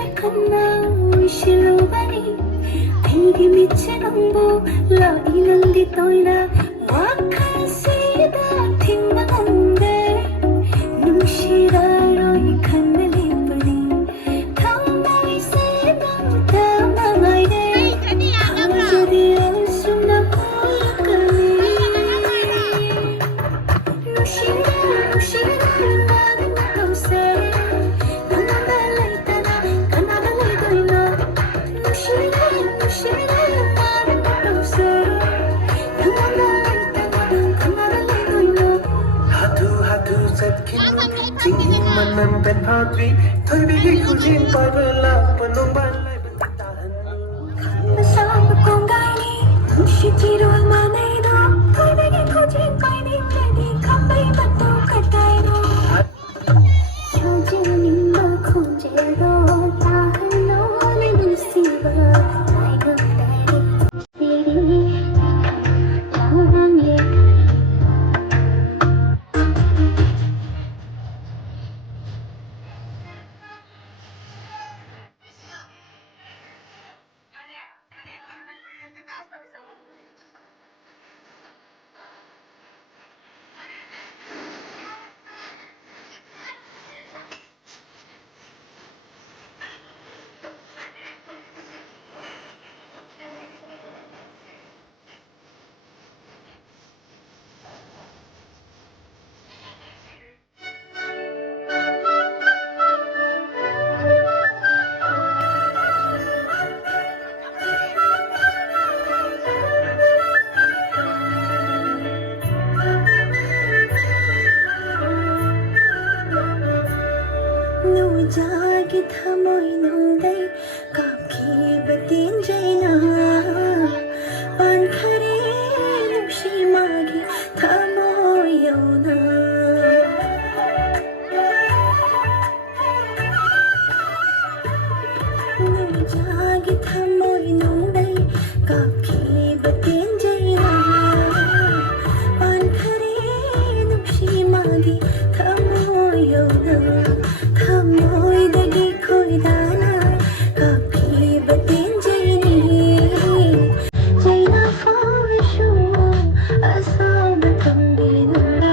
날 실로바니 알게 미친 홍보 라이는 뒤떠이나 와카시다 팅나는데 눈시라로이 칸날리버니 탐나이 세상 담아마이데 가져디 알수나 고약하니 눈시라 눈시라 나는 나로세มันเป็นภาพวิเธอได้ยินเขาจิ้มไปเวลาปนงบ้านไล่เป็นตา Masama kong gaini Shitiro manaido Kaibegi kujin kaini Ready kambai batu kataino Chojin nimba khunjero Tahano le musiba Taigo tairi Siri Tahange 자기 탐호인 홍대 깎이바 딘제나 반카리 무심하게 탐호요나 자기 탐호인 홍대 깎이바 딘제나 반카리 무심하게 탐호요나 Dagi khoi dana kapi batin jaini jaina fawishu asal batang dinunda